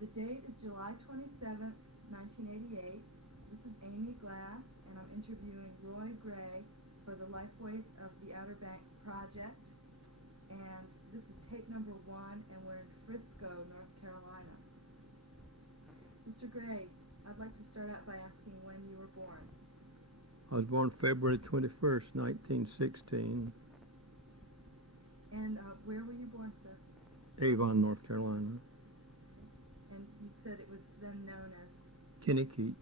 The date is July 27th, 1988. This is Amy Glass, and I'm interviewing Roy Gray for the Life Weight of the Outer Banks project. And this is tape number 1, and we're in Frisco, North Carolina. Mr. Gray, I'd like to start out by asking when you were born. I was born February 21st, 1916, And where were you born, sir? Avon, North Carolina. And you said it was then known as Kinnakeet. Kinnakeet.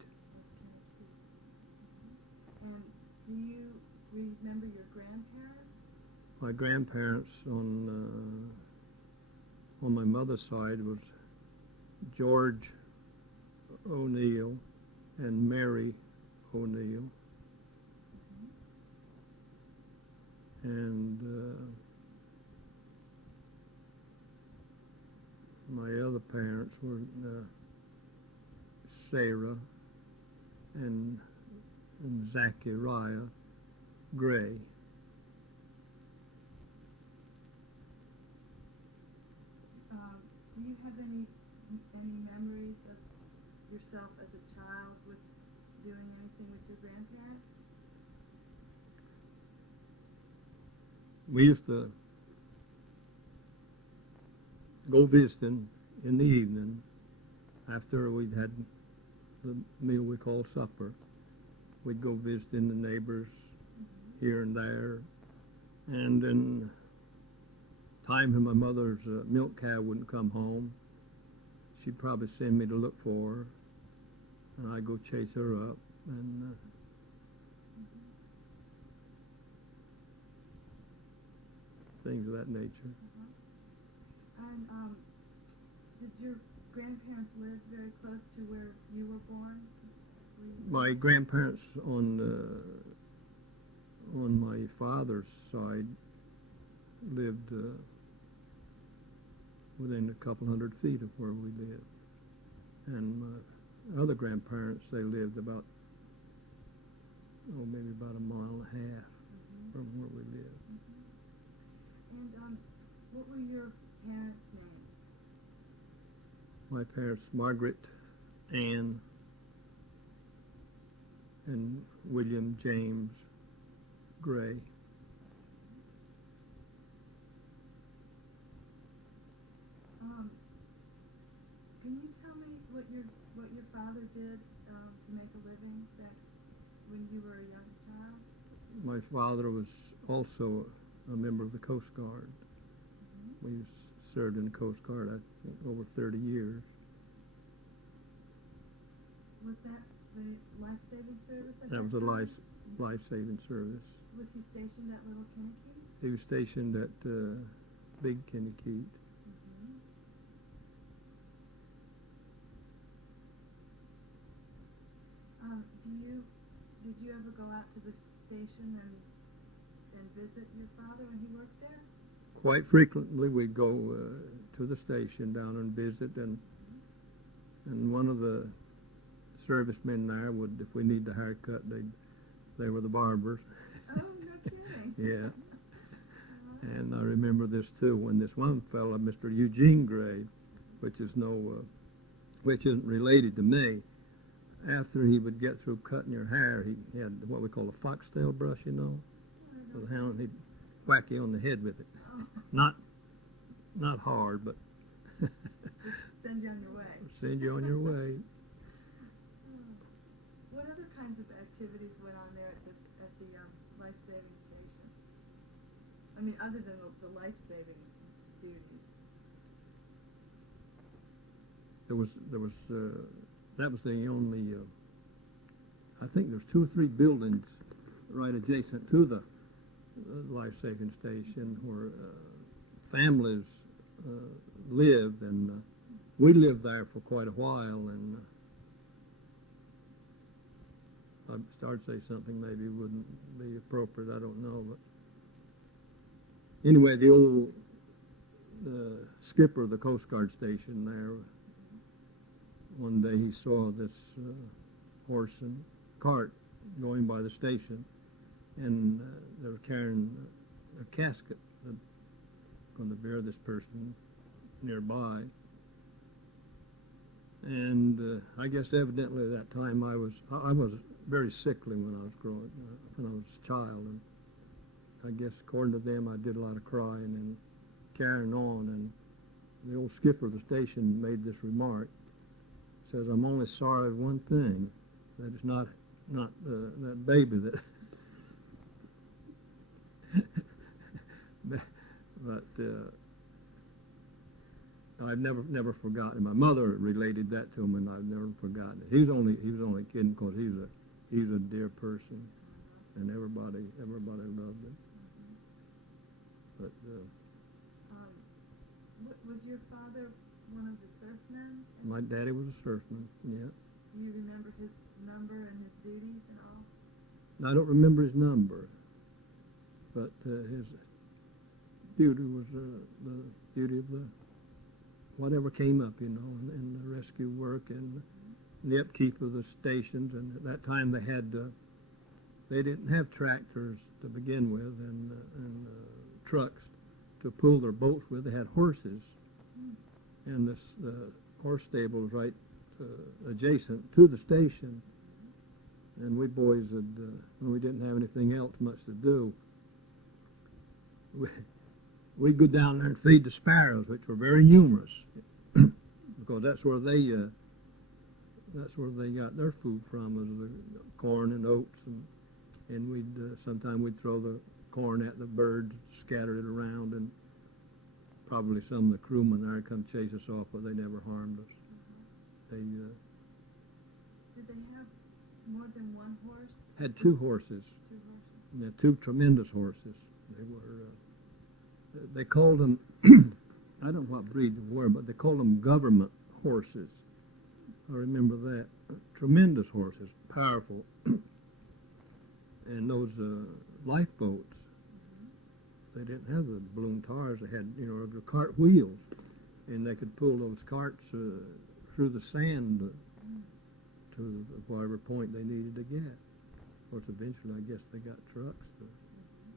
And do you remember your grandparents? My grandparents on my mother's side was George O'Neill and Mary O'Neill. And my other parents were Sarah and Zachariah Gray. Do you have any memories of yourself as a child with doing anything with your grandparents? We used to go visiting in the evening after we'd had the meal we call supper. We'd go visiting the neighbors here and there, and in time when my mother's milk cow wouldn't come home, she'd probably send me to look for her, and I'd go chase her up, and things of that nature. And did your grandparents live very close to where you were born? My grandparents on my father's side lived within a couple hundred feet of where we lived, and my other grandparents, they lived about maybe about a mile and a half from where we lived. And what were your parents' names? My parents, Margaret, Ann, and William James Gray. Can you tell me what your father did to make a living back when you were a young child? My father was also a member of the Coast Guard. We served in the Coast Guard, I think, over 30 years. Was that the life-saving service? That was a life-saving service. Was he stationed at Little Kinnakeet? He was stationed at Big Kinnakeet. Did you ever go out to the station and visit your father when he worked there? Quite frequently we'd go to the station down and visit, and one of the servicemen there would, if we need a haircut, they were the barbers. Oh, no kidding. Yeah. And I remember this too, when this one fellow, Mr. Eugene Gray, which isn't related to me, after he would get through cutting your hair, he had what we call a foxtail brush, you know, with a hound. He'd whack you on the head with it. Oh. Not hard, but send you on your way. Send you on your way. What other kinds of activities went on there at the life-saving station? I mean, other than the life-saving duties. That was the only, I think there's 2 or 3 buildings right adjacent to the life-saving station where families lived, and we lived there for quite a while, and I'd start to say something maybe wouldn't be appropriate, I don't know, but anyway, the old skipper of the Coast Guard station there, one day he saw this horse and cart going by the station, and they were carrying a casket that was going to bury this person nearby. And I guess evidently at that time I was very sickly when I was when I was a child, and I guess according to them I did a lot of crying and carrying on. And the old skipper of the station made this remark. Says, "I'm only sorry of one thing, that it's not that baby that." But I've never forgotten it. My mother related that to him, and I've never forgotten it. He was only kidding, because he's a dear person, and everybody loved him. But was your father one of the surfmen? my daddy was a surfman. Yeah. Do you remember his number and his duties at all? I don't remember his number, but his duty was the duty of the whatever came up, in the rescue work and the upkeep of the stations. And at that time they didn't have tractors to begin with, and trucks to pull their boats with. They had horses, and the horse stable was right adjacent to the station. And we boys when we didn't have anything else much to do, we'd go down there and feed the sparrows, which were very numerous, because that's where they got their food from, was the corn and oats, and we'd sometimes we'd throw the corn at the birds, scattered it around, and probably some of the crewmen there come chase us off, but they never harmed us. They did they have more than one horse? had two horses. Two horses. And they're two tremendous horses. They were. They called them. I don't know what breed they were, but they called them government horses. I remember that. Tremendous horses, powerful. And those lifeboats, they didn't have the balloon tires. They had, the cart wheels, and they could pull those carts through the sand to whatever point they needed to get. Of course, eventually, I guess they got trucks.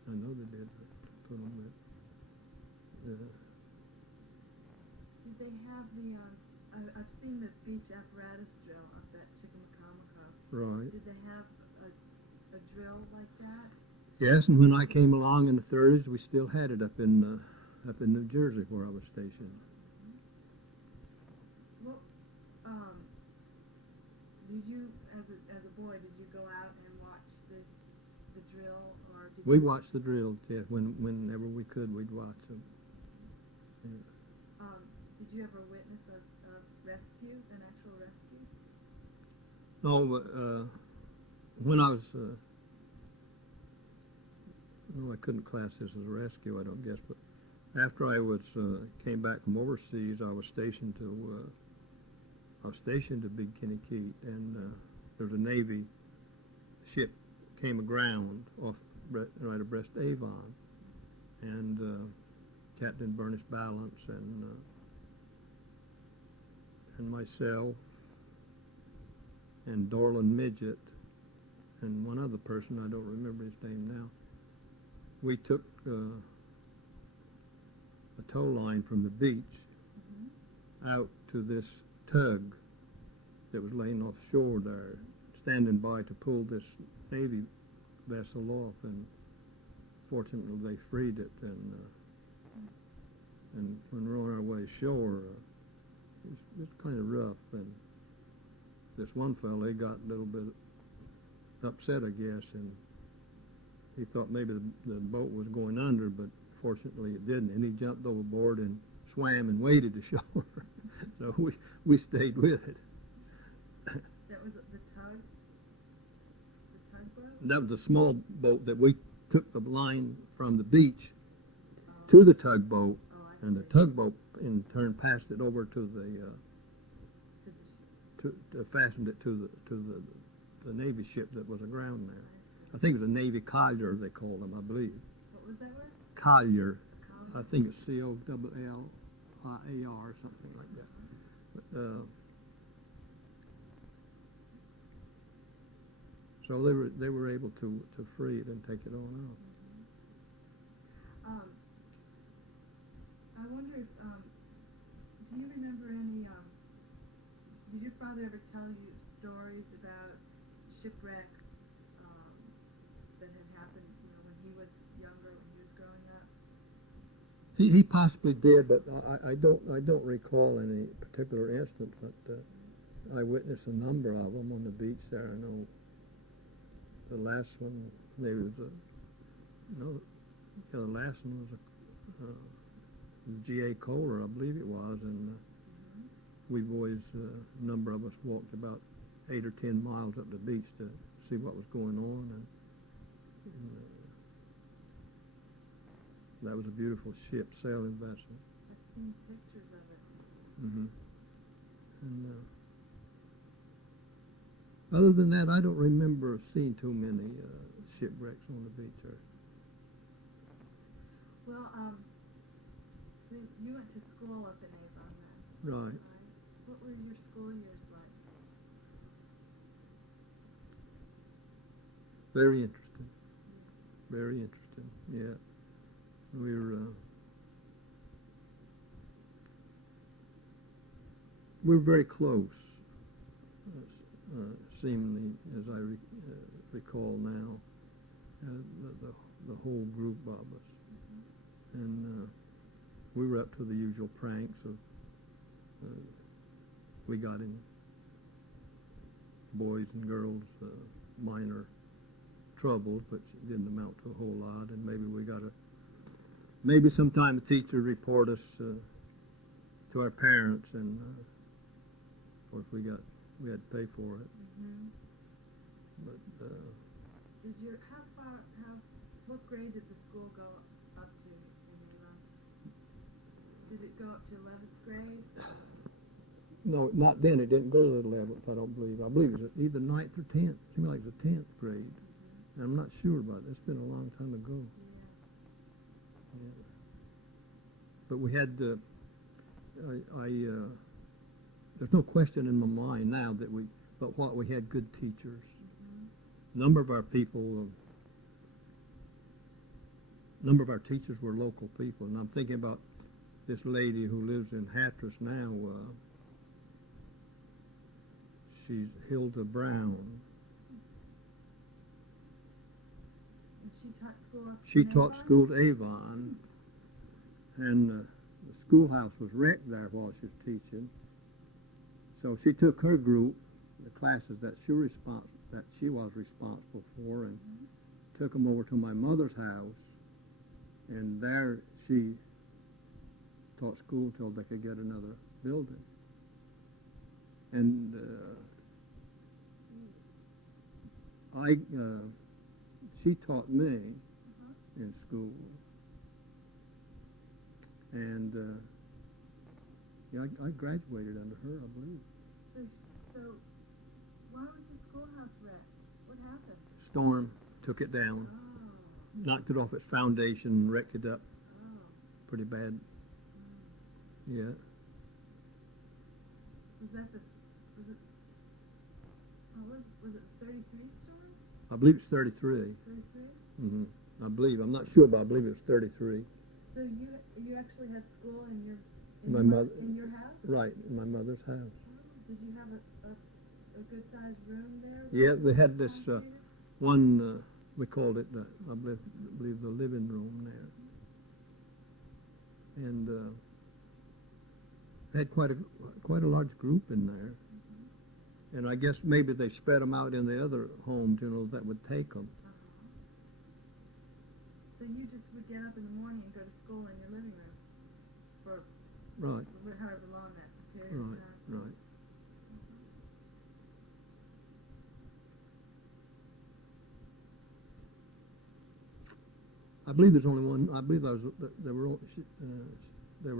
I know they did. Put them with. Did they have the? I've seen the beach apparatus drill up at Chickamauga. Right. Did they have a drill like that? Yes, and when I came along in the 30s, we still had it up in New Jersey where I was stationed. Well, did you, as a boy, did you go out and watch the drill, or did We you? watched the drills, yeah. Whenever we could, we'd watch them. Yeah. Did you ever witness a rescue, an actual rescue? No, when I was, I couldn't class this as a rescue, I don't guess, but after I came back from overseas, I was stationed to Big Kinnakeet, and there was a Navy ship came aground right abreast Avon, and Captain Bernice Balance and myself and Dorland Midget and one other person, I don't remember his name now, we took a tow line from the beach out to this tug that was laying offshore there, standing by to pull this Navy vessel off, and fortunately they freed it, and when we were on our way ashore, it was kind of rough, and this one fellow, he got a little bit upset, I guess, and he thought maybe the boat was going under, but fortunately it didn't, and he jumped overboard and swam and waded ashore. So we stayed with it. That was the tug? The tugboat? That was the small boat that we took the line from the beach to the tugboat, and the tugboat in turn passed it over to fastened it to the Navy ship that was aground there. I think it was a Navy collier, they called them, I believe. What was that word? Collier. I think it's C-O-L-L-I-A-R or something like that. But, so they were able to free it and take it on out. I wonder if, do you remember any, did shipwreck that had happened, when he was younger, when he was growing up? He possibly did, but I don't recall any particular instance. But I witnessed a number of them on the beach there. I know the last one, maybe was the last one was G.A. Kohler, I believe it was, and we boys, a number of us walked about 8 or 10 miles up the beach to see what was going on, and that was a beautiful ship, sailing vessel. I've seen pictures of it. Mm-hmm. And other than that, I don't remember seeing too many shipwrecks on the beach there. Well, so you went to school up in Avon then? Right. What were your school years like? Very interesting. Very interesting. Yeah. We're very close, seemingly, as I recall now, the whole group of us. And we were up to the usual pranks of we got in boys and girls minor troubles, which didn't amount to a whole lot, and maybe sometime the teacher would report us to our parents, and of course we had to pay for it. Mm-hmm. But what grade did the school go up to in Avon? Did it go up to 11th grade? no, not then. It didn't go to the 11th, I don't believe. I believe it was either 9th or 10th. It seemed like it was the 10th grade. Mm-hmm. And I'm not sure about it. It's been a long time ago. Yeah. Yeah. But we had, there's no question in my mind now but what we had good teachers. Mm-hmm. Number of our teachers were local people, and I'm thinking about this lady who lives in Hatteras now. She's Hilda Brown. And she taught school up She in taught Avon? school at Avon, and the schoolhouse was wrecked there while she was teaching. So she took her group, the classes that she was responsible for, and took them over to my mother's house, and there she taught school till they could get another building. And she taught me in school, and I graduated under her, I believe. So why was the schoolhouse wrecked? What happened? Storm took it down, Oh. knocked it off its foundation, wrecked it up Oh. pretty bad. Yeah. Was it 33 storm? I believe it's 33. 33? Mm-hmm. I believe. I'm not sure, but I believe it's 33. So you actually had school in your in your house? Right, in my mother's house. Oh, did you have a good sized room there? Yeah, they had this one. We called it, I believe, the living room there, and had quite a large group in there. And I guess maybe they spread them out in the other homes, that would take them. So you just would get up in the morning and go to school in your living room for Right. however long that period of time. Right. I believe there's only one. I believe they were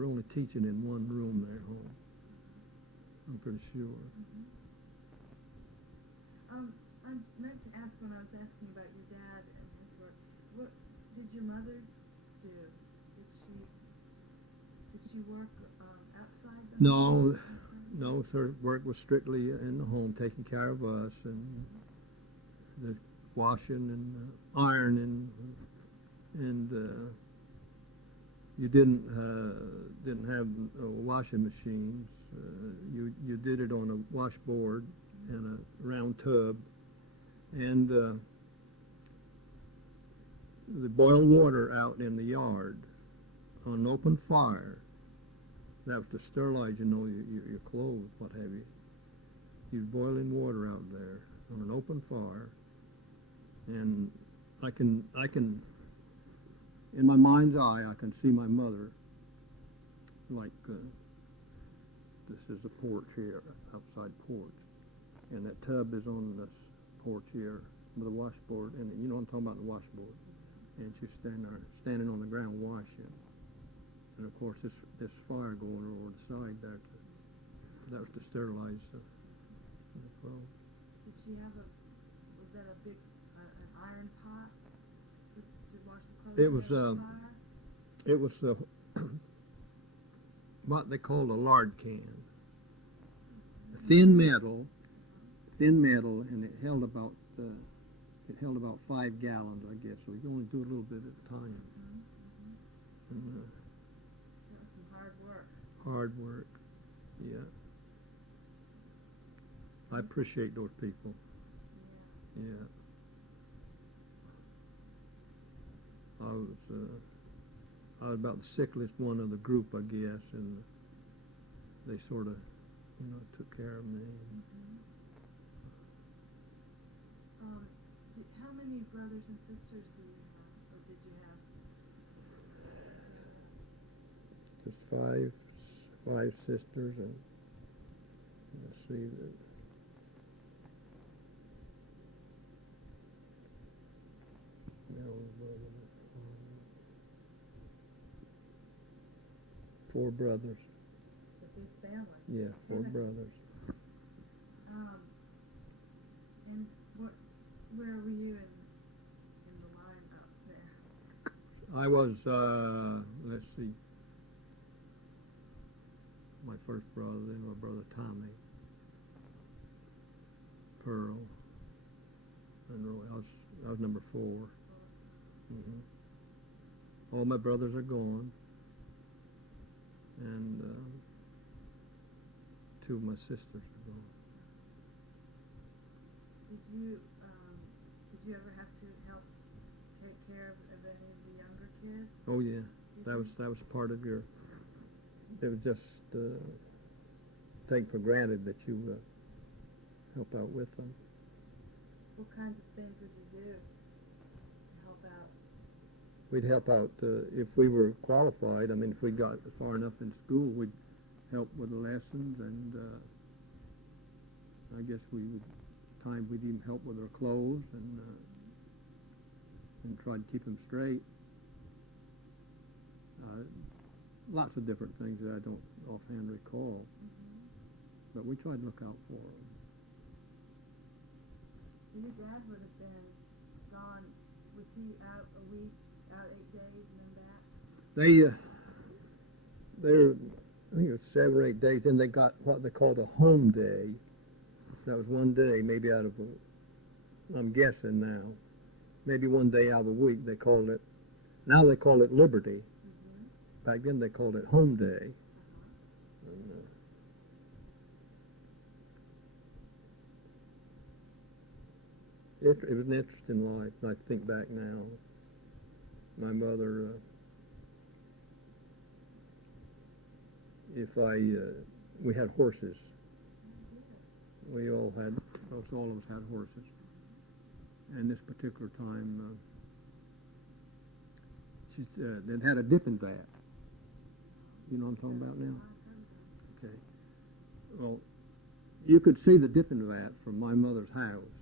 only teaching in one room there home. I'm pretty sure. Mm-hmm. I meant to ask when I was asking about your dad and his work. What did your mother do? Did she work outside the home? No. Her work was strictly in the home, taking care of us and the washing and ironing, and you didn't have washing machines. You did it on a washboard and a round tub, and the boiled water out in the yard on an open fire. That was to sterilize, your clothes, what have you. You're boiling water out there on an open fire, and I can, in my mind's eye, I can see my mother, like, this is the porch here, outside porch, and that tub is on this porch here with a washboard, and you know what I'm talking about, the washboard, and she's standing on the ground washing, and of course this fire going over the side there, that was to sterilize the clothes. Did she have was that a big, an iron pot to wash the clothes? It was what they called a lard can. Thin metal, and it held about 5 gallons, I guess. So you can only do a little bit at a time. And, that was some hard work. hard work, yeah. I appreciate those people. Yeah. I was about the sickliest one of the group, I guess, and they sort of, took care of me. How many brothers and sisters do you have, or did you have? Just five sisters, and let's see, four brothers. A big family. Yeah, 4 brothers. And where were you in the line up there? I was, let's see, my first brother, then my brother Tommy, Pearl, and Roy. I was number 4. All my brothers are gone, and 2 of my sisters are gone. Did you ever have to help take care of any of the younger kids? Oh yeah, that was part of your. It was just take for granted that you help out with them. What kinds of things would you do to help out? We'd help out if we were qualified. I mean, if we got far enough in school, we'd help with the lessons, and I guess we'd even help with their clothes and try to keep them straight. Lots of different things that I don't offhand recall, but we tried to look out for them. Your dad would have been gone. Was he out a week, out 8 days, and then back? They were, I think it was 7 or 8 days. Then they got what they called a home day. That was one day, maybe out of, I'm guessing now, maybe one day out of a week. They called it. Now they call it Liberty. Back then they called it Home Day. And, it was an interesting life. I think back now. My mother, we had horses. We all of us had horses. And this particular time, they had a dipping vat. You know what I'm talking about now? Okay. Well, you could see the dipping vat from my mother's house.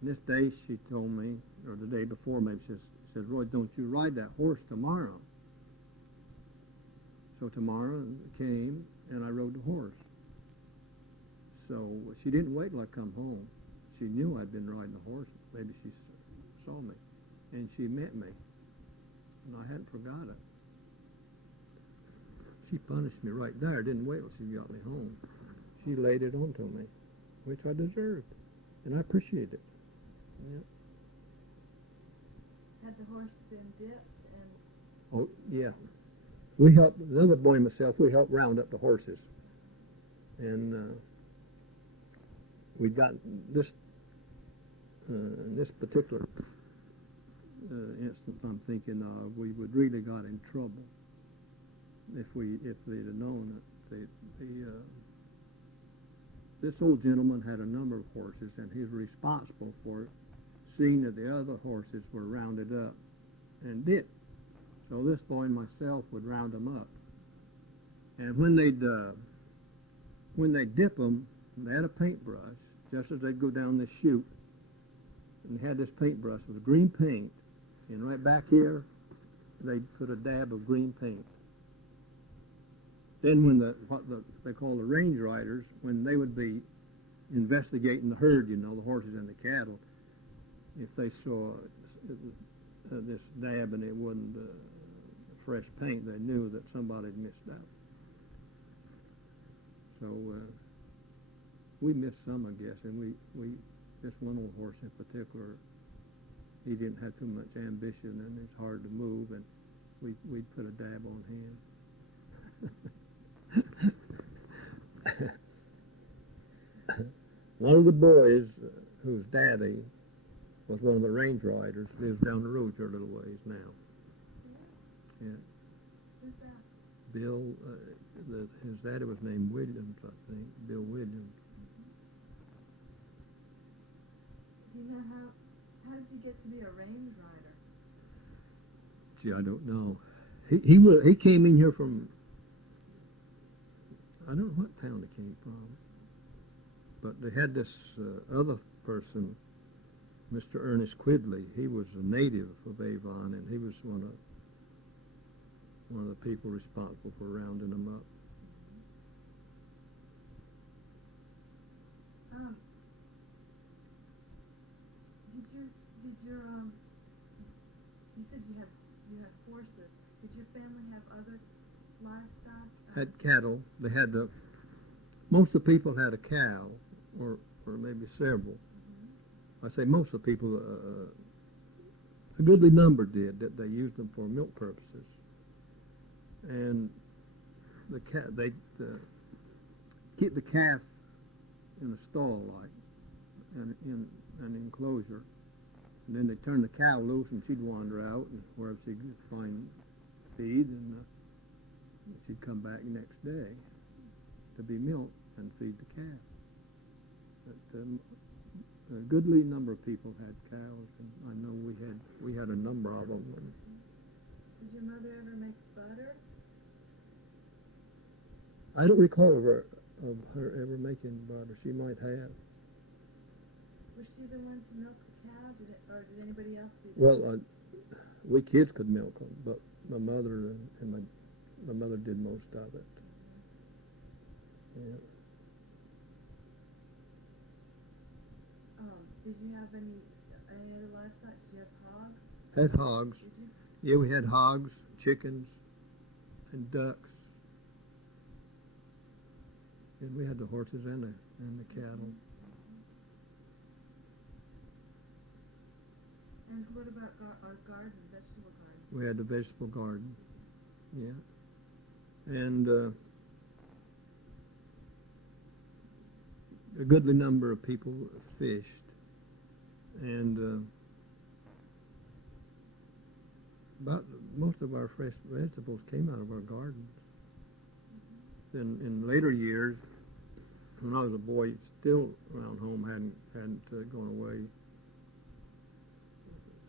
And this day she told me, or the day before maybe, she says, Roy, don't you ride that horse tomorrow. So tomorrow came, and I rode the horse. So she didn't wait till I come home. She knew I'd been riding the horse. Maybe she saw me. And she met me. And I hadn't forgot it. She punished me right there. Didn't wait till she got me home. She laid it onto me, which I deserved. And I appreciate it. Yeah. Had the horse been dipped? Oh, yeah. We helped, the other boy and myself, we helped round up the horses. And we got this in this particular instance I'm thinking of, we would really got in trouble if they'd have known it. This old gentleman had a number of horses, and he was responsible for seeing that the other horses were rounded up and dipped. So this boy and myself would round them up. And when they'd dip them, they had a paintbrush, just as they'd go down this chute. And they had this paintbrush with green paint. And right back here, they'd put a dab of green paint. Then when they call the range riders, when they would be investigating the herd, the horses and the cattle, if they saw this dab and it wasn't fresh paint, they knew that somebody had missed out. So we missed some, I guess, and we this one old horse in particular, he didn't have too much ambition, and it's hard to move, and we'd put a dab on him. One of the boys, whose daddy was one of the range riders, lives down the road here a little ways now. Yeah. Who's that? Bill, his daddy was named Williams, I think, Bill Williams. Do you know how did you get to be a range rider? Gee, I don't know. He came in here from, I don't know what town he came from, but they had this other person, Mr. Ernest Quidley. He was a native of Avon, and he was one of the people responsible for rounding them up. You said you had horses. Did your family have other livestock? Had cattle. They had most of the people had a cow, or maybe several. I say most of the people, a goodly number did, that they used them for milk purposes. And they keep the calf in a stall, like, and in an enclosure. And then they turn the cow loose, and she'd wander out, and wherever she could find feed, and she'd come back next day to be milked and feed the calf. But a goodly number of people had cows, and I know we had a number of them. Did your mother ever make butter? I don't recall of her ever making butter. She might have. Was she the one to milk the cow, or did anybody else do that? Well, we kids could milk them, but my mother and my mother did most of it. Yeah. Did you have any other livestock? Did you have hogs? Had hogs. Did you? Yeah, we had hogs, chickens, and ducks. And we had the horses and the cattle. And what about our garden, vegetable garden? We had the vegetable garden. Yeah. And a goodly number of people fished. And about most of our fresh vegetables came out of our gardens. Then in later years, when I was a boy, still around home, hadn't gone away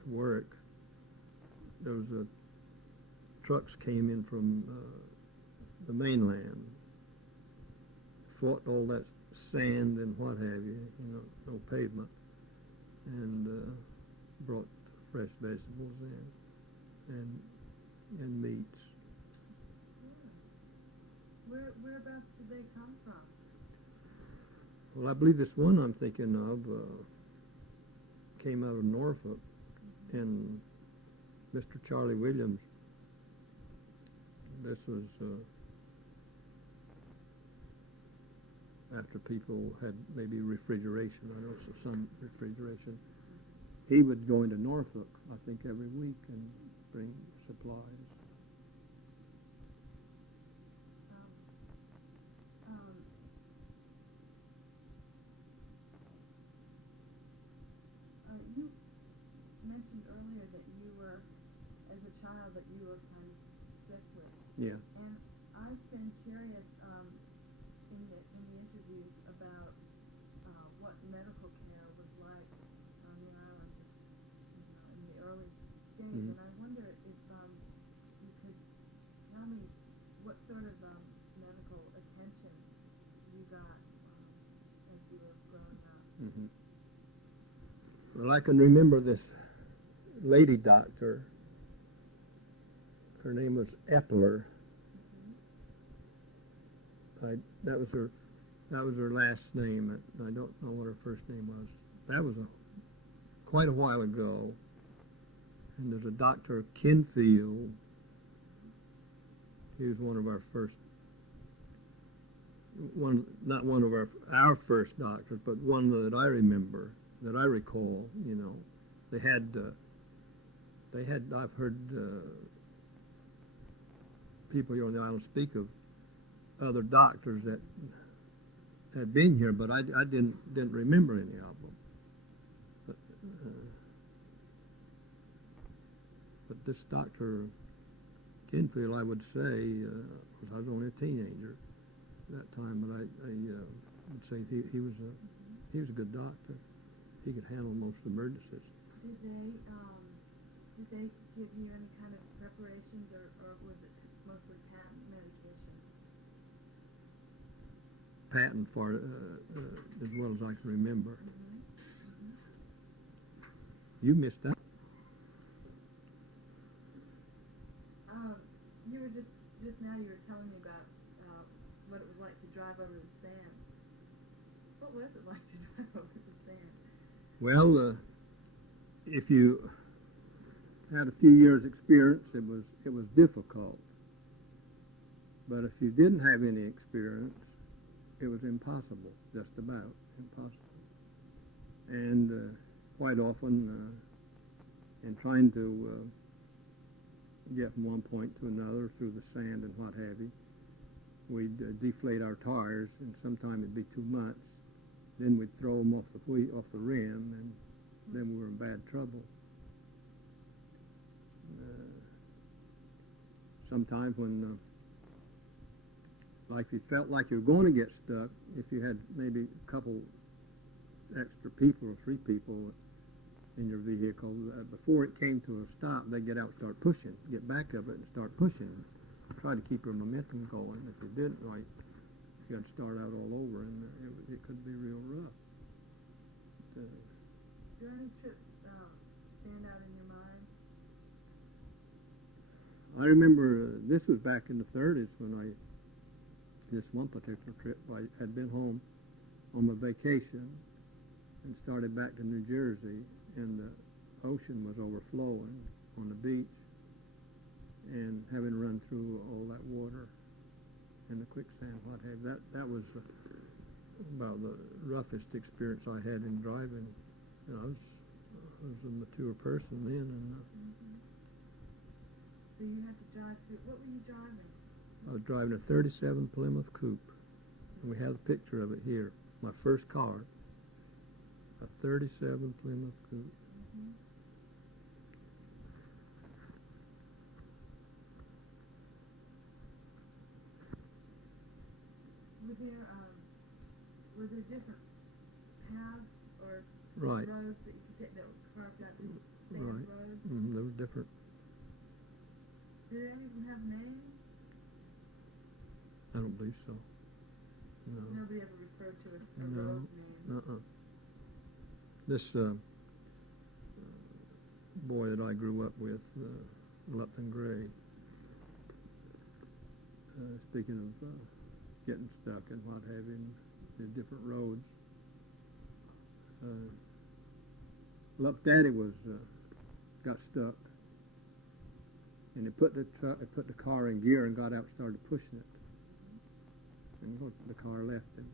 to work. There was trucks came in from the mainland, fought all that sand and what have you, no pavement, and brought fresh vegetables in and meats. Whereabouts did they come from? Well, I believe this one I'm thinking of came out of Norfolk, and Mr. Charlie Williams. This was after people had maybe refrigeration. I know some refrigeration. He would go into Norfolk, I think, every week and bring supplies. been curious in the interviews about what medical care was like on the island, in the early days, Mhm. and I wonder if you could tell me what sort of medical attention you got as you were growing up. Mhm. Well, I can remember this lady doctor. Her name was Epler. That was her last name. I don't know what her first name was. That was quite a while ago. And there's a Dr. Kinfield. He was one of our first, not one of our first doctors, but one that I remember, that I recall. You know, they had. I've heard people here on the island speak of other doctors that had been here, but I didn't remember any of them. But this Dr. Kinfield, I would say, I was only a teenager at that time, but I would say he was a good doctor. He could handle most emergencies. Did they give you any kind of preparations, or was it mostly patent medication? Patent for as well as I can remember. Mm-hmm. Mm-hmm. You missed that. You were just now you were telling me about what it was like to drive over the sand. What was it like to drive over the sand? Well, if you had a few years' experience, it was difficult. But if you didn't have any experience, it was impossible, just about impossible. And quite often, in trying to get from one point to another through the sand and what have you, we'd deflate our tires, and sometimes it'd be too much. Then we'd throw them off the rim, and then we were in bad trouble. Sometimes when, like you felt like you were going to get stuck, if you had maybe a couple extra people or 3 people in your vehicle, before it came to a stop, they'd get out and start pushing, get back of it and start pushing. Try to keep your momentum going. If you didn't, right, you had to start out all over, and it could be real rough. Do any trips stand out in your mind? I remember this was back in the 30s when this one particular trip, I had been home on my vacation and started back to New Jersey, and the ocean was overflowing on the beach, and having run through all that water and the quicksand, what have you, that was about the roughest experience I had in driving. You know, I was a mature person then, and So you had to drive through. What were you driving? I was driving a 37 Plymouth Coupe, and we have a picture of it here. My first car, a 37 Plymouth Coupe. Mm-hmm. Were there different paths or Right. roads that you could take that were carved out these sand Right. roads? There was different. Did any of them have names? I don't believe so. No. Nobody ever referred to a No. road name. This boy that I grew up with, Lupton Gray, speaking of getting stuck and what have you, the different roads. Lup's daddy got stuck, and he put the car in gear and got out and started pushing it, and the car left him.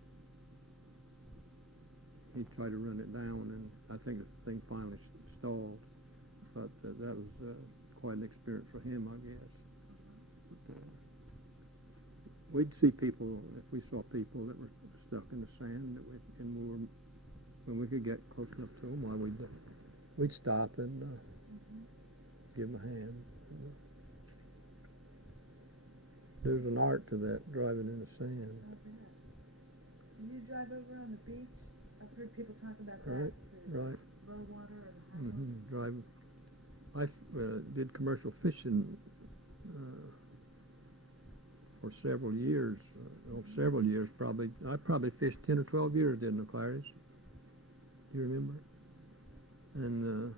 He tried to run it down, and I think the thing finally stalled. But that was quite an experience for him, I guess. But, we'd see people, if we saw people that were stuck in the sand, when we could get close enough to them, why we'd stop and give them a hand. There's an art to that, driving in the sand. I bet. Do you drive over on the beach? I've heard people talk about Right, that. right. Low water and high water. Drive. I did commercial fishing for several years. Several years probably. I probably fished 10 or 12 years, didn't I, Clarice? Do you remember? And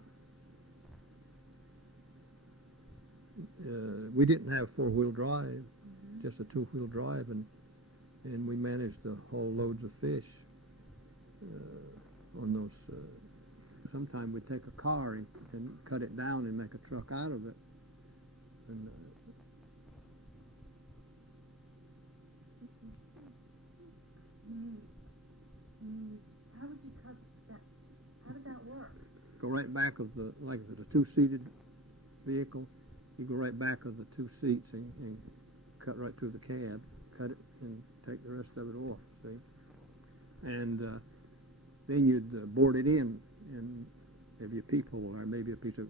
we didn't have four-wheel drive, just a two-wheel drive, and we managed to haul loads of fish on those. Sometimes we'd take a car and cut it down and make a truck out of it. And How would you cut that? How did that work? go right back of the, like if it's a two-seated vehicle, you go right back of the two seats and cut right through the cab, cut it and take the rest of it off, see? And then you'd board it in and maybe a peephole or maybe a piece of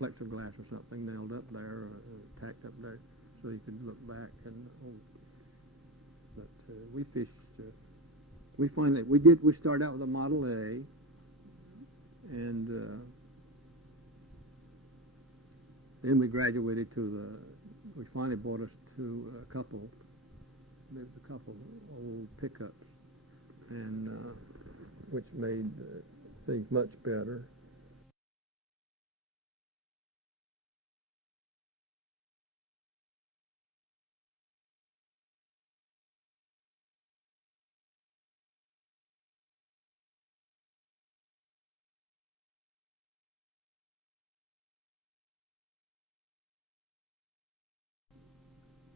plexiglass or something nailed up there or tacked up there so you could look back and but we fished we finally we started out with a Model A and then we graduated to we finally bought us to there's a couple old pickups and which made things much better.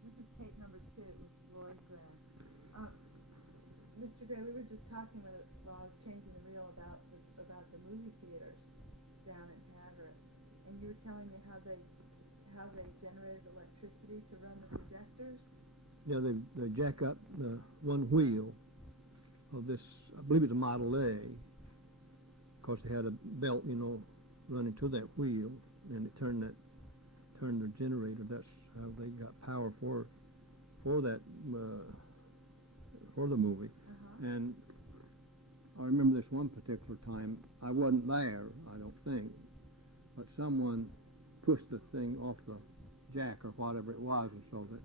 This is tape number 2 with Roy Gray. Mr. Gray, we were just talking while I was changing the reel about the movie theaters down in Hatteras, and you were telling me how they generated electricity to run the projectors. Yeah, they jack up the one wheel of this, I believe it's a Model A. Of course, they had a belt, running to that wheel, and it turned the generator. That's how they got power for that for the movie. And I remember this one particular time. I wasn't there, I don't think, but someone pushed the thing off the jack or whatever it was, and so that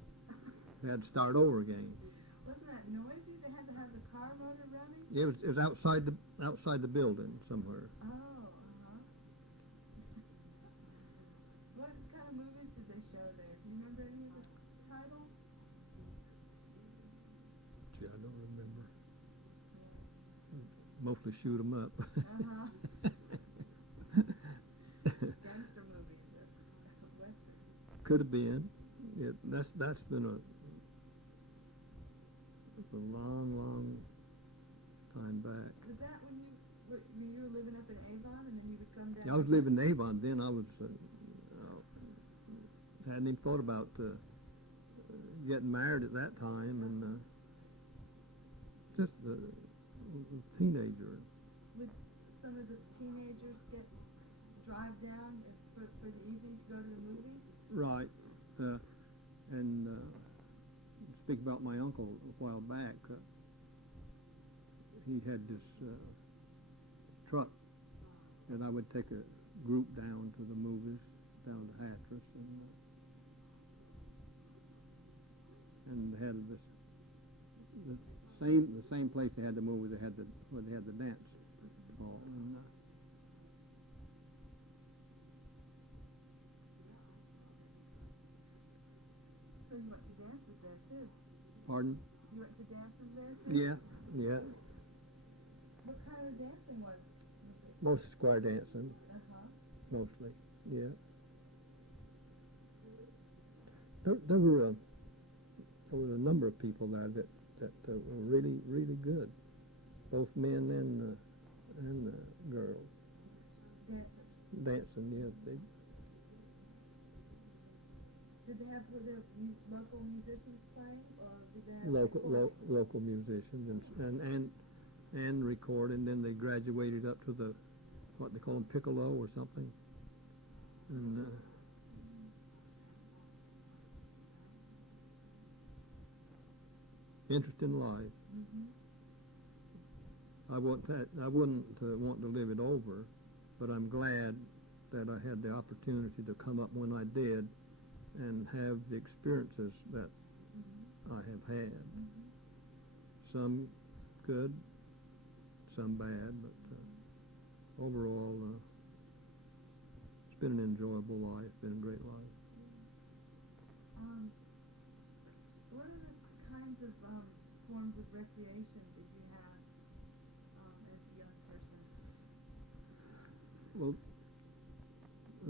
they had to start over again. Wasn't that noisy? They had to have the car motor running? It was outside the building somewhere. Oh, What kind of movies did they show there? Do you remember any of the titles? Gee, I don't remember. Mostly shoot 'em up. Gangster movies, Western. Could have been. That's been it's a long time back. Was that when you were living up in Avon, and then you would come down? Yeah, I was living in Avon then. I was hadn't even thought about getting married at that time, and just a teenager. Would some of the teenagers drive down for the evening to go to the movies? Right. And speak about my uncle a while back. He had this truck, and I would take a group down to the movies, down to Hatteras, and had the same place they had the movie. Where they had the dance hall. And, So you went to dances there too? pardon? You went to dances there too? Yeah. What kind of dancing was it? Mostly square dancing, mostly. Yeah. There was a number of people there that were really good, both men and girls. Dancing, yeah. Were there local musicians playing, or did they have Local musicians and record, and then they graduated up to the what they call them, piccolo or something, and interest in life. Mhm. I wouldn't want to live it over, but I'm glad that I had the opportunity to come up when I did and have the experiences that Mhm. I have had. Mhm. Some good, some bad, but overall, it's been an enjoyable life, been a great life. What are the kinds of forms of recreation did you have as a young person? Well,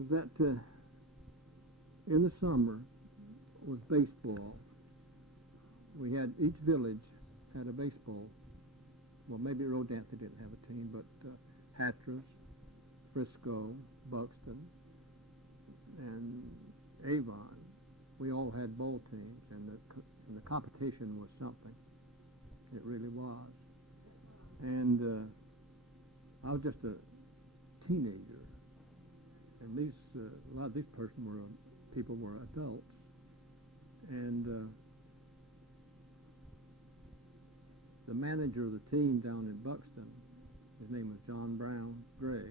that in the summer was baseball. We had, each village had a baseball. Well, maybe Rodanthe didn't have a team, but Hatteras, Frisco, Buxton, and Avon, we all had ball teams, and the competition was something. It really was. And I was just a teenager, and a lot of these people were adults, and the manager of the team down in Buxton, his name was John Brown Gray.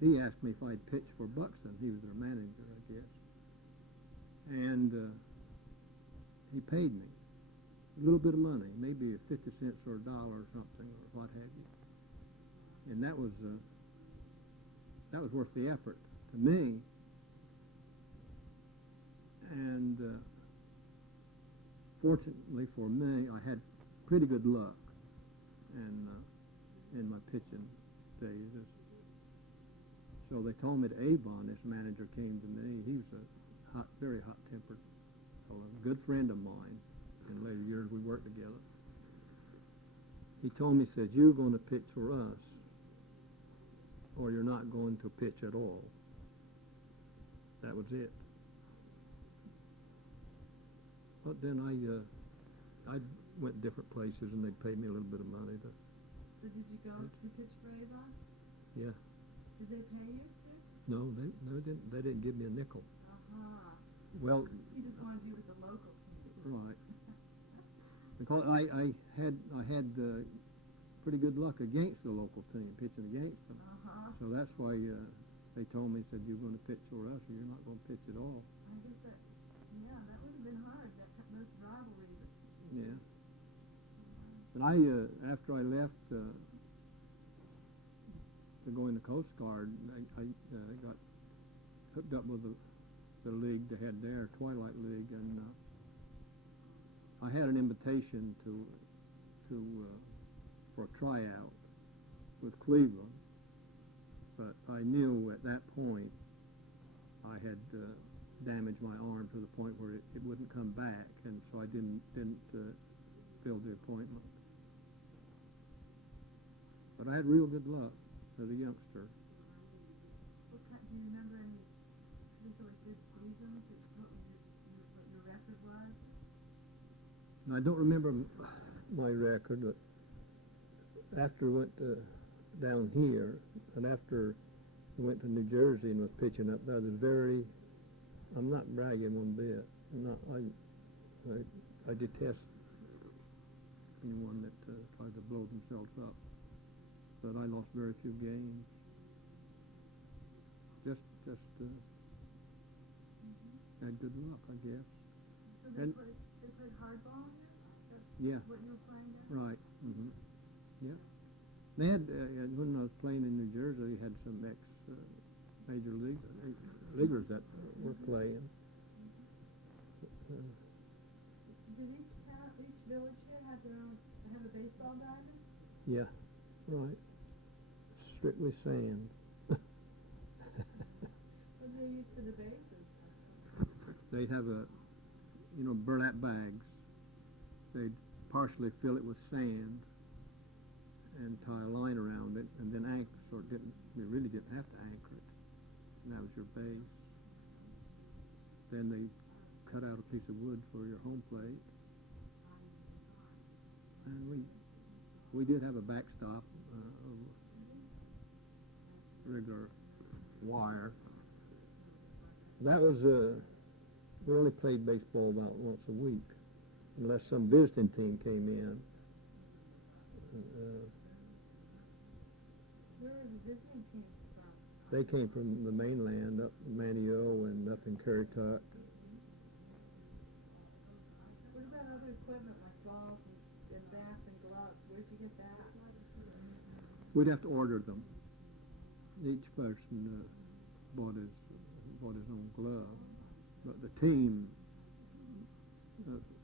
He asked me if I'd pitch for Buxton. He was their manager, I guess. And he paid me a little bit of money, maybe 50 cents or $1 or something, or what have you. And that was worth the effort to me. And fortunately for me, I had pretty good luck in my pitching days. So they told me that Avon, this manager, came to me. He was very hot-tempered, so a good friend of mine. In later years, we worked together. He told me, he said, "You're going to pitch for us, or you're not going to pitch at all." That was it. But then I went different places, and they paid me a little bit of money. So did you go to pitch for Avon? Yeah. Did they pay you too? No, they didn't give me a nickel. Uh-huh. Well, He just wanted you with the local team. right. Because I had pretty good luck against the local team, pitching against them. Uh-huh. So that's why they told me, said, "You're going to pitch for us, or you're not going to pitch at all." I guess that would have been hard, those rivalries. Yeah. And after I left to go in the Coast Guard, I got hooked up with the league they had there, Twilight League, and I had an invitation for a tryout with Cleveland, but I knew at that point I had damaged my arm to the point where it wouldn't come back, and so I didn't fill the appointment. But I had real good luck as a youngster. Do you remember any particularly good seasons? What your record was? And I don't remember my record, but after we went down here, and after we went to New Jersey and was pitching up there, I'm not bragging one bit. I detest anyone that tries to blow themselves up. But I lost very few games. Just had good luck, I guess. So they played hardball here? Yeah. What you were playing there? Right. Mm-hmm. Yeah. They had when I was playing in New Jersey, they had some major leaguers that were playing. Did each village here have a baseball diamond? Yeah. Right. Strictly sand. What do they use for the bases? They'd have burlap bags. They'd partially fill it with sand and tie a line around it, and then anchor, so you really didn't have to anchor it. And that was your base. Then they cut out a piece of wood for your home plate. And we did have a backstop of regular wire. That was we only played baseball about once a week, unless some visiting team came in. Where are the visiting teams from? They came from the mainland, up Manio and up in Currituck. What about other equipment like balls and bats and gloves? Where'd you get that? We'd have to order them. Each person bought his own glove, but the team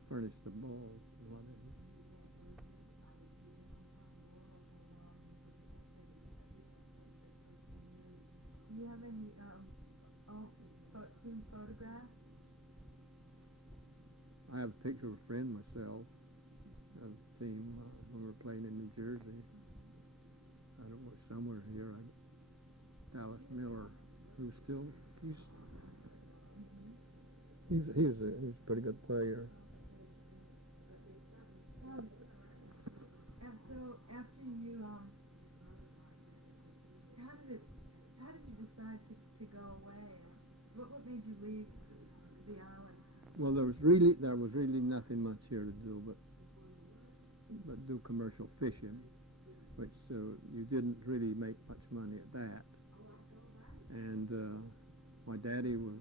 furnished the balls. Do you have any team photographs? I have a picture of a friend myself of the team when we were playing in New Jersey. I don't know, somewhere here. Dallas Miller, who's still he's a pretty good player. And so after you how did you decide to go away? What made you leave the island? Well, there was really nothing much here to do but do commercial fishing, which you didn't really make much money at that. And my daddy was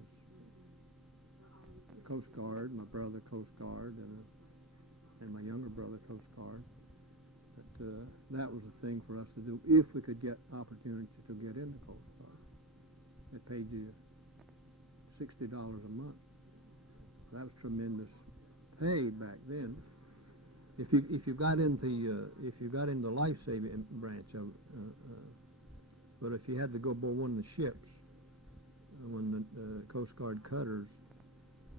Coast Guard, my brother Coast Guard, and my younger brother Coast Guard. But that was a thing for us to do if we could get opportunity to get into Coast Guard. They paid you $60 a month. That was tremendous pay back then. If you got in the life-saving branch of but if you had to go aboard one of the ships, when the Coast Guard cutters,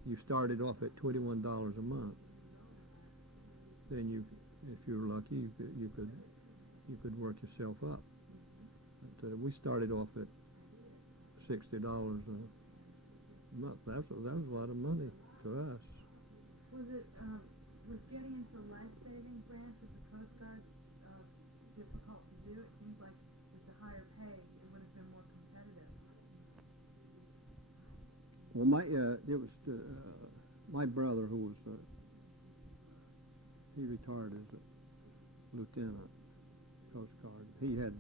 you started off at $21 a month. Then if you were lucky, you could work yourself up. But we started off at $60 a month. That was a lot of money to us. Was getting into the life-saving branch of the Coast Guard difficult to do? It seems like with the higher pay, it would have been more competitive. Well, my brother, who was he retired as a lieutenant, Coast Guard. He had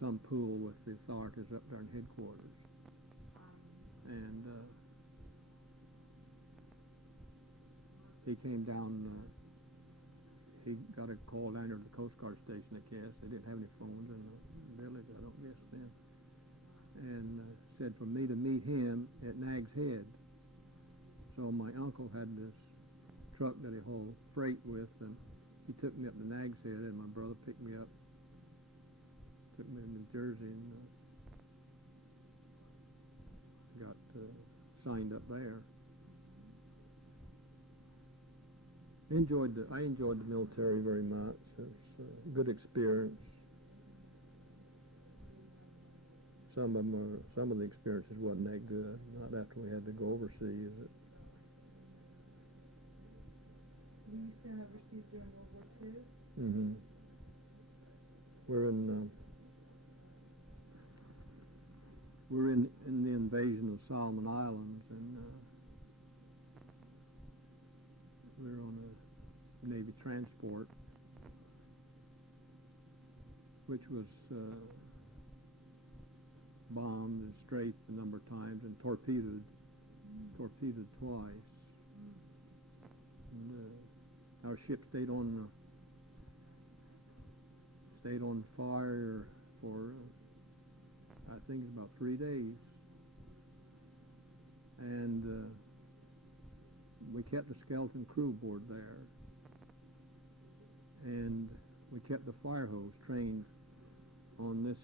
some pool with the authorities up there in headquarters, and he came down. He got a call down there to the Coast Guard station, I guess. They didn't have any phones in the village, I don't guess then. And said for me to meet him at Nag's Head. So my uncle had this truck that he hauled freight with, and he took me up to Nag's Head, and my brother picked me up, took me to New Jersey, and got signed up there. I enjoyed the military very much. It was a good experience. Some of the experiences wasn't that good. Not after we had to go overseas. You used to overseas during World War II? Mm-hmm. We're in the invasion of Solomon Islands, and we were on a Navy transport, which was bombed and strafed a number of times and torpedoed twice. And our ship stayed on fire for I think about 3 days, and we kept the skeleton crew aboard there, and we kept the fire hose trained on this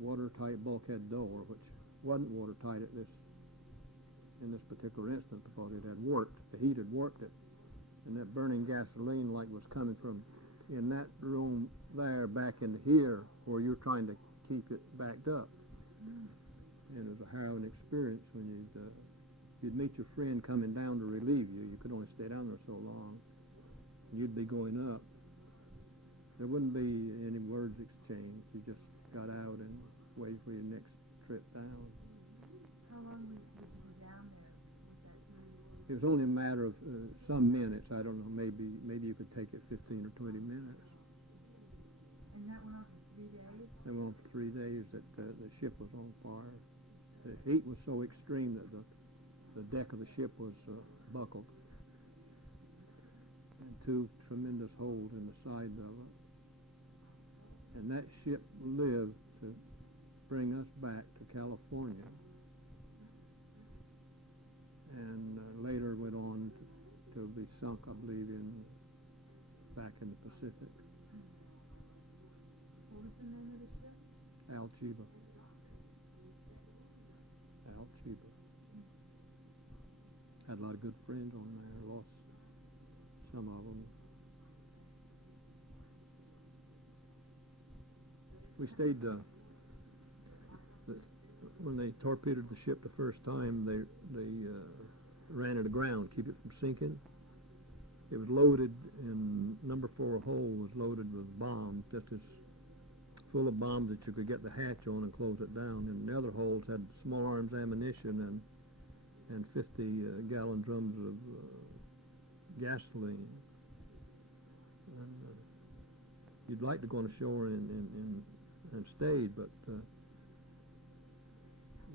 watertight bulkhead door, which wasn't watertight in this particular instance because it had warped. The heat had warped it, and that burning gasoline light was coming from in that room there back into here where you're trying to keep it backed up. And it was a harrowing experience when you'd meet your friend coming down to relieve you. You could only stay down there so long. You'd be going up. There wouldn't be any words exchanged. You just got out and waited for your next trip down. How long would you be down there with that time? It was only a matter of some minutes. I don't know, maybe you could take it 15 or 20 minutes. And that went on for 3 days? It went on for 3 days that the ship was on fire. The heat was so extreme that the deck of the ship was buckled. And 2 tremendous holes in the sides of it. And that ship lived to bring us back to California. And later went on to be sunk, I believe, back in the Pacific. What was the name of the ship? Alchiba. Alchiba. Had a lot of good friends on there. Lost some of them. We stayed. When they torpedoed the ship the first time, they ran it aground, keep it from sinking. It was loaded, and number 4 hole was loaded with bombs, just as full of bombs that you could get the hatch on and close it down. And the other holes had small arms ammunition and 50-gallon drums of gasoline. And you'd like to go on shore and stay, but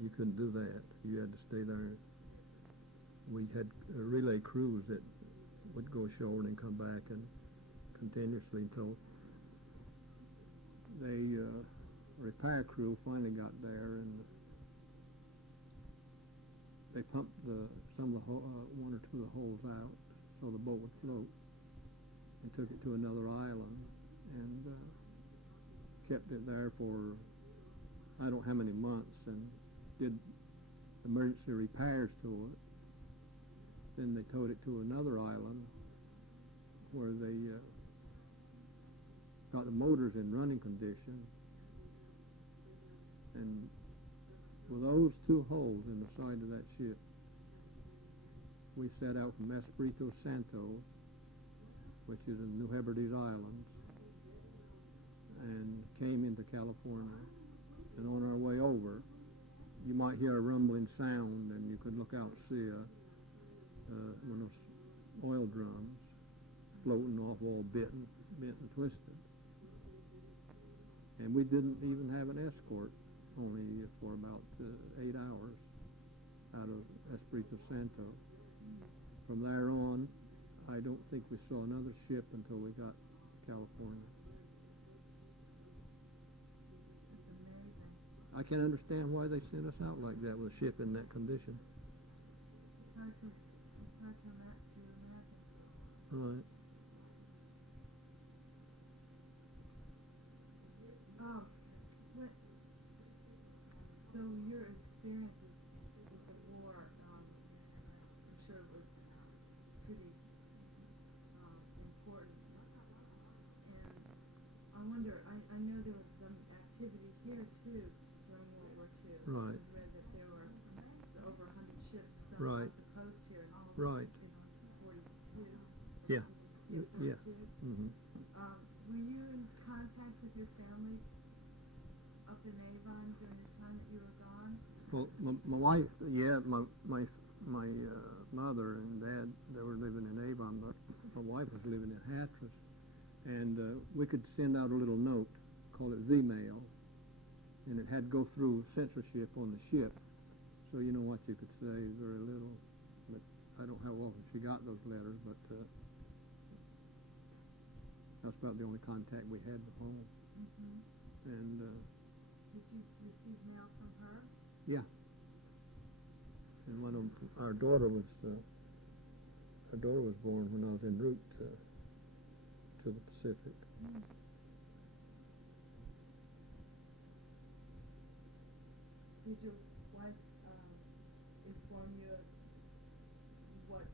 you couldn't do that. You had to stay there. We had relay crews that would go ashore and come back and continuously until the repair crew finally got there, and they pumped some of the 1 or 2 of the holes out so the boat would float, and took it to another island and kept it there for I don't know how many months, and did emergency repairs to it. Then they towed it to another island where they got the motors in running condition. And with those 2 holes in the side of that ship, we set out from Espiritu Santo, which is in New Hebrides Islands, and came into California. And on our way over, you might hear a rumbling sound, and you could look out and see one of those oil drums floating off, all bent and twisted. And we didn't even have an escort, only for about 8 hours out of Espiritu Santo. From there on, I don't think we saw another ship until we got to California. I can't understand why they sent us out like that with a ship in that condition. It's hard to imagine. Right. So your experiences with the war, I'm sure it was pretty important. And I wonder, I know there was some activity here too during World War II. Right. I read that there were over 100 ships Right. off the coast here, and all of Right. them in 42. Yeah. Yeah. 42. Mm-hmm. Were you in contact with your family up in Avon during the time that you were gone? Well, my wife, yeah, my mother and dad, they were living in Avon, but my wife was living in Hatteras, and we could send out a little note, call it V-mail, and it had to go through censorship on the ship, so you know what you could say, very little. But I don't know how often she got those letters, but that's about the only contact we had with home. Mm-hmm. And did you receive mail from her? yeah. And one of our daughter was born when I was en route to the Pacific. Mm. Did your wife inform you of what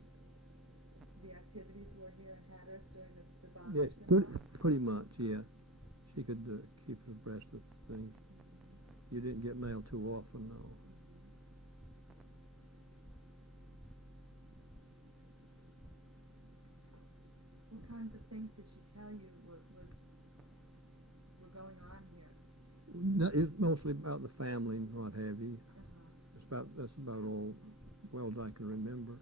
the activities were here in Hatteras during the bombing? Yes, pretty much, yeah. She could keep abreast of things. You didn't get mail too often, though. What kinds of things did she tell you were going on here? No, it's mostly about the family and what have you. Uh-huh. That's about all well as I can remember.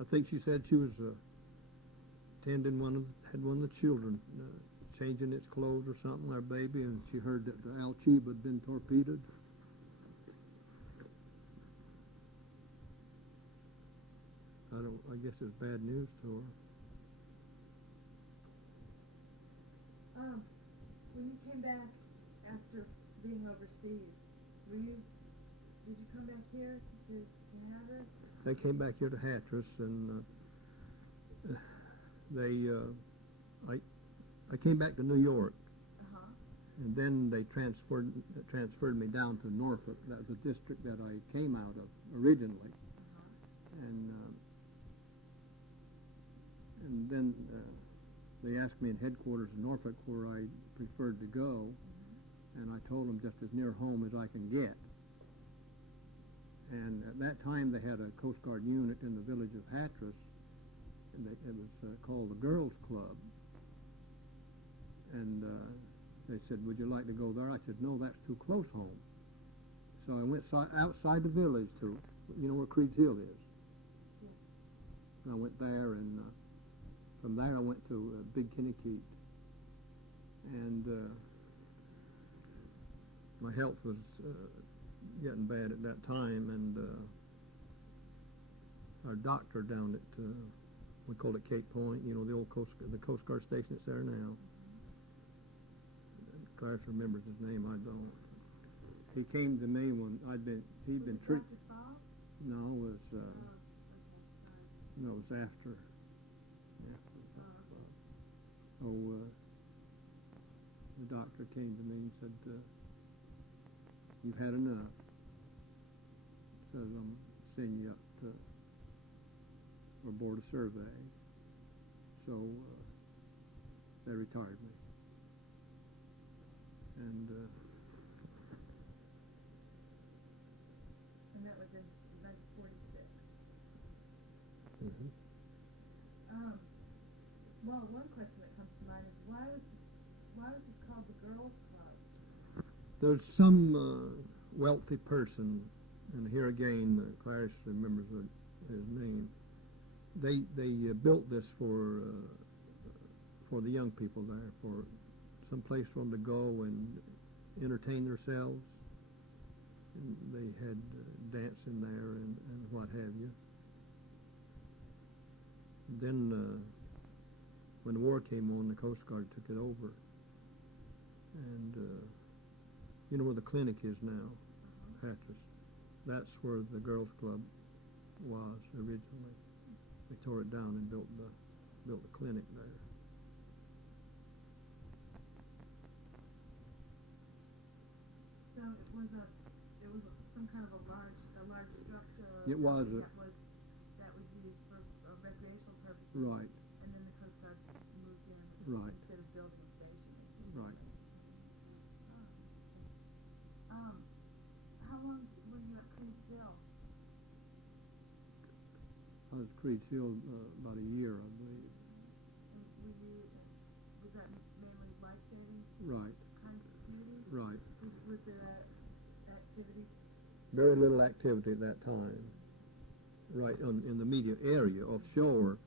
I think she said she was tending had one of the children changing its clothes or something, our baby, and she heard that the Alchiba had been torpedoed. I guess it's bad news to her. When you came back after being overseas, did you come back here to Hatteras? They came back here to Hatteras, and I came back to New York, and then they transferred me down to Norfolk. That was the district that I came out of originally, and then they asked me in headquarters in Norfolk where I preferred to go, and I told them just as near home as I can get. And at that time they had a Coast Guard unit in the village of Hatteras, and it was called the Girls Club. And they said, would you like to go there? I said, no, that's too close home. So I went outside the village to, you know where Creed's Hill is? Yeah. I went there, and from there I went to Big Kinnakeet. And my health was getting bad at that time, and our doctor down at, we call it Cape Point, you know, the Coast Guard station that's there now. Clarence remembers his name, I don't. He came to me when he'd been treated. No, it was after. So the doctor came to me and said, you've had enough. Says I'm sending you up to our board of survey. So they retired me. And that was in 1946. Mm-hmm. Well, one question that comes to mind is why was it called the Girls Club? There's some wealthy person, and here again, Clarice remembers his name. They built this for the young people there, for some place for them to go and entertain themselves. And they had dancing there and what have you. And then when the war came on, the Coast Guard took it over. And you know where the clinic is now, Hatteras. That's where the Girls Club was originally. They tore it down and built the clinic there. So it was some kind of a large structure. It was that was used for recreational purposes. Right. And then the Coast Guard moved in. Right. Instead of building a station. Right. How long were you at Creed's Hill? I was at Creed's Hill about a year, I believe. And was that mainly life-saving? Right. Kind of duty? Right. Was there activity? Very little activity at that time. Right, in the immediate area, offshore,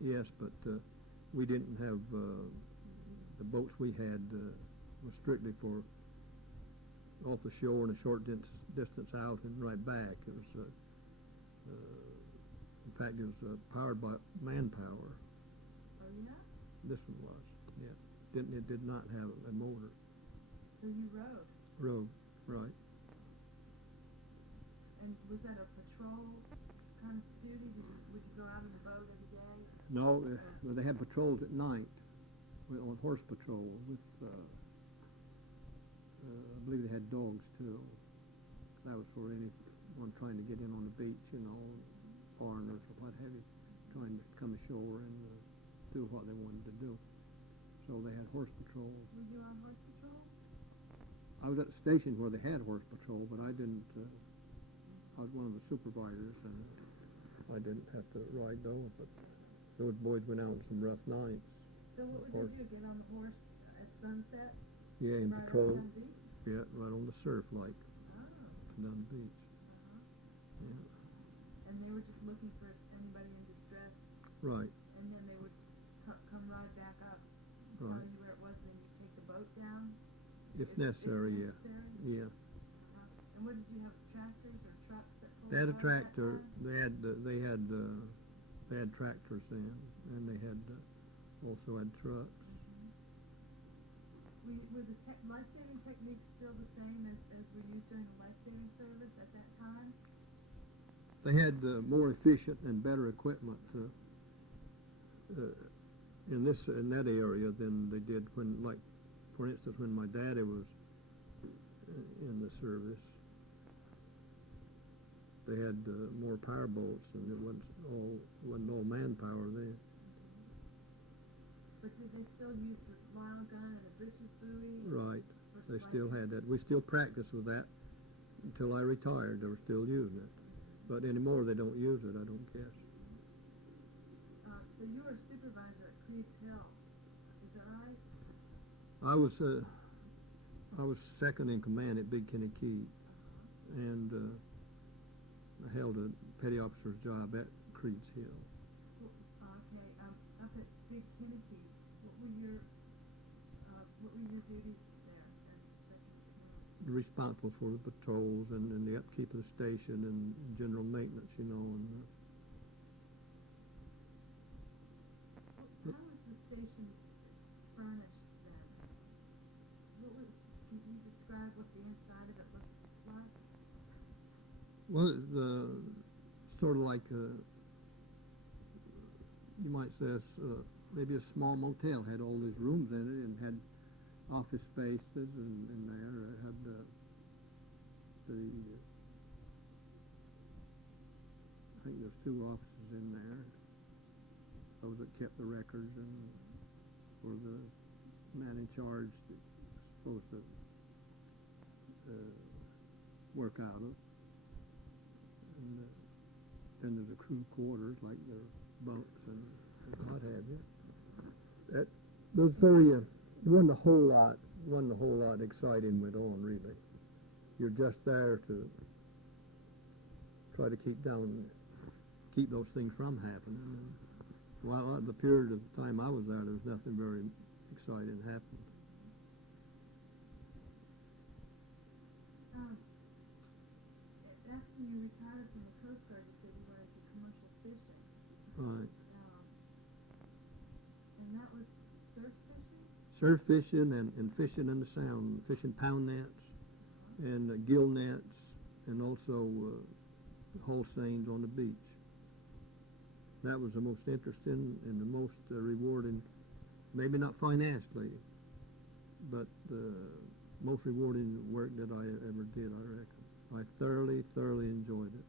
yes, but we didn't have, the boats we had was strictly for off the shore and a short distance out and right back. It was, in fact, it was powered by manpower. Oh, yeah? This one was, yeah. It did not have a motor. So you rowed? Rowed, right. And was that a patrol kind of duty? Would you go out on the boat every day? No, well, they had patrols at night, on horse patrol with, I believe they had dogs too. That was for anyone trying to get in on the beach, you know, foreigners or what have you, trying to come ashore and do what they wanted to do. So they had horse patrol. Were you on horse patrol? I was at the station where they had horse patrol, but I didn't, I was one of the supervisors, and I didn't have to ride those, but those boys went out on some rough nights. So what would you do, get on the horse at sunset? Yeah, in right patrol. on the beach? Yeah, right on the surf, like, Oh. down the beach. Uh-huh. Yeah. and they were just looking for anybody in distress, Right, and then they would come right back up, tell right. you where it was, and then you take the boat down? If necessary, yeah. necessary? Yeah. And what did you have, tractors or trucks that pulled They had a out at that tractor. time? They had tractors then, and they had also had trucks. Were the life-saving techniques still the same as were used during the life-saving service at that time? They had more efficient and better equipment in that area than they did when, like, for instance, when my daddy was in the service. They had more power boats, and it wasn't all manpower then. But did they still use the Lyle gun and the britches buoy? Right. for They still slicing? had that. We still practiced with that until I retired. They were still using it. But anymore, they don't use it, I don't guess. So you were a supervisor at Cleves Hill, is that right? I was second in command at Big Kinnakeet, and I held a petty officer's job at Creeds Hill. Okay, up at Big Kinnakeet, what were your duties there as second command? Responsible for the patrols and the upkeep of the station and general maintenance, you know. And How was the station furnished then? Could you describe what the inside of it looked like? well, sort of like you might say maybe a small motel. Had all these rooms in it and had office spaces in there. It had I think there's 2 offices in there. Those that kept the records and were the man in charge that was supposed to work out of. And then there's the crew quarters, like their bunks and what have you. Those very there wasn't a whole lot exciting went on really. You're just there to try to keep those things from happening. And while the period of time I was there was nothing very exciting happening. After you retired from the Coast Guard, you said you went into commercial fishing. Right. And that was surf fishing? Surf fishing and fishing in the Sound, fishing pound nets and gill nets, and also hull seines on the beach. That was the most interesting and the most rewarding, maybe not financially, but the most rewarding work that I ever did, I reckon. I thoroughly enjoyed it.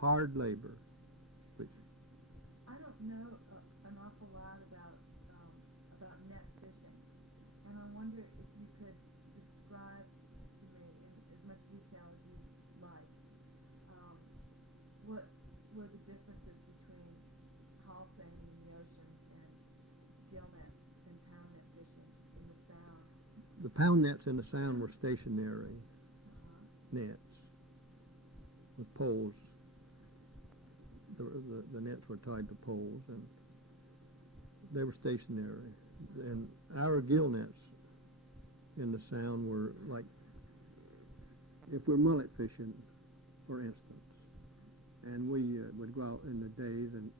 Hard labor. I don't know an awful lot about net fishing, and I wonder if you could describe to me in as much detail as you like what were the differences between hull seining in the ocean and gill nets and pound net fishing in the Sound. The pound nets in the Sound were stationary nets with poles. The nets were tied to poles, and they were stationary. And our gill nets in the Sound were like, if we're mullet fishing, for instance, and we would go out in the days and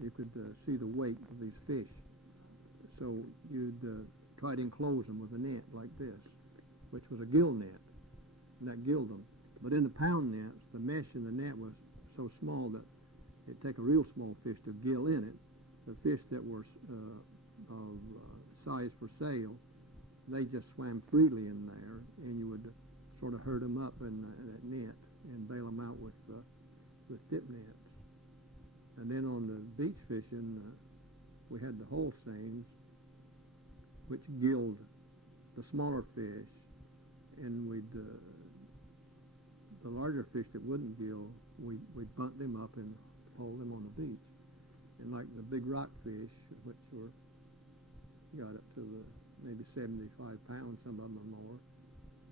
you could see the weight of these fish. So you'd try to enclose them with a net like this, which was a gill net, and that gilled them. But in the pound nets, the mesh in the net was so small that it'd take a real small fish to gill in it. The fish that were of size for sale, they just swam freely in there, and you would sort of herd them up in that net and bail them out with dip nets. And then on the beach fishing, we had the hull seines, which gilled the smaller fish, and the larger fish that wouldn't gill, we'd bunt them up and haul them on the beach. And like the big rock fish, which got up to maybe 75 pounds, some of them or more,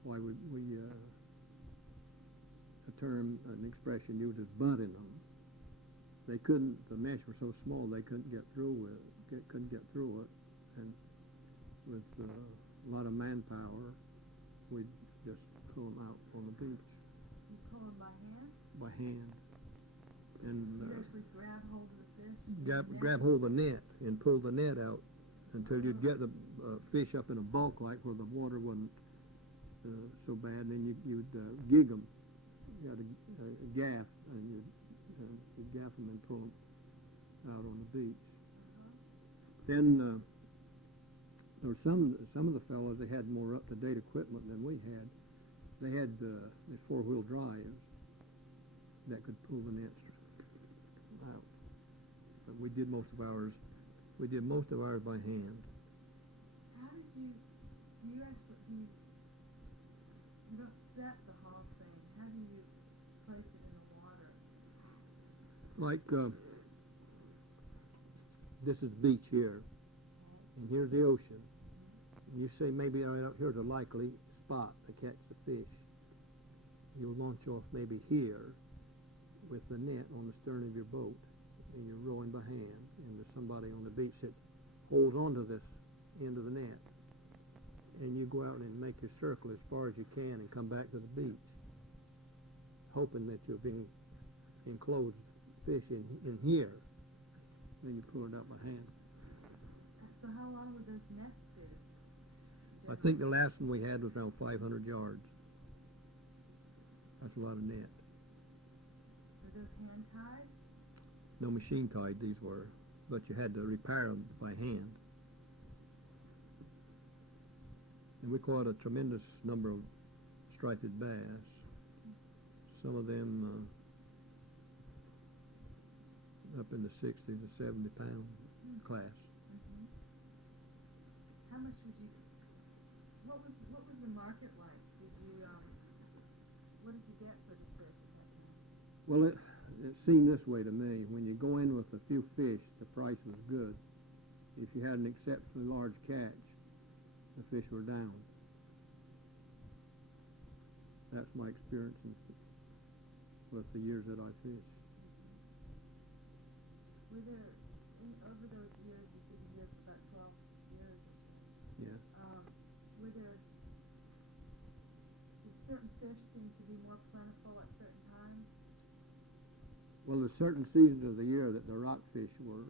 why we term, an expression used as bunting them. They couldn't, the mesh was so small they couldn't get through couldn't get through it. And with a lot of manpower, we'd just pull them out on the beach You pull them by hand? by hand. And You actually grab hold of the fish? grab hold of the net and pull the net out until you'd get the fish up in a bulk like where the water wasn't so bad, and then you'd gig them. You had a gaff, and you'd gaff them and pull them out on the beach. Then there were some of the fellows, they had more up-to-date equipment than we had. They had these four-wheel drives that could pull the nets out. But we did most of ours by hand. How did you actually, you don't set the whole thing. How do you place it in the water? Like, this is the beach here, and here's the ocean. And you say maybe here's a likely spot to catch the fish. You'll launch off maybe here with the net on the stern of your boat, and you're rowing by hand, and there's somebody on the beach that holds onto this end of the net, and you go out and make your circle as far as you can and come back to the beach, hoping that you're being enclosed fish in here. Then you pull it out by hand. So how long would those nets do? I think the last one we had was around 500 yards. That's a lot of net. Were those hand tied? No machine tied these were, but you had to repair them by hand. And we caught a tremendous number of striped bass. Some of them up in the 60 to 70 pound class. Mm-hmm. How much would you? What was the market like? What did you get for the fish at that time? Well, it seemed this way to me. When you go in with a few fish, the price was good. If you had an exceptionally large catch, the fish were down. That's my experience with the years that I fished. Were there, over those years, you said you lived about 12 years. Yes. Were there, did certain fish seem to be more plentiful at certain times? Well, there's certain seasons of the year that the rockfish were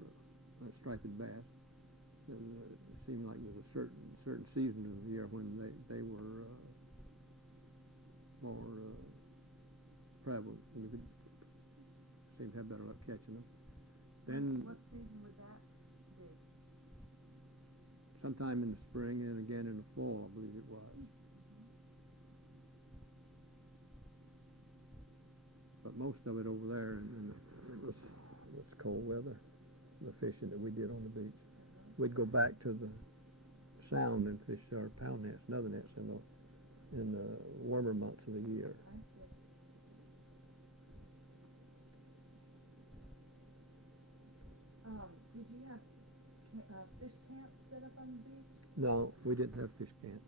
striped bass. And it seemed like there was a certain season of the year when they were more prevalent, and we could seem to have better luck catching them. Then What season would that be? sometime in the spring and again in the fall, I believe it was. But most of it over there, and it was cold weather, the fishing that we did on the beach. We'd go back to the sound and fish our pound nets and other nets in the warmer months of the year. I see. Did you have fish camps set up on the beach? No, we didn't have fish camps.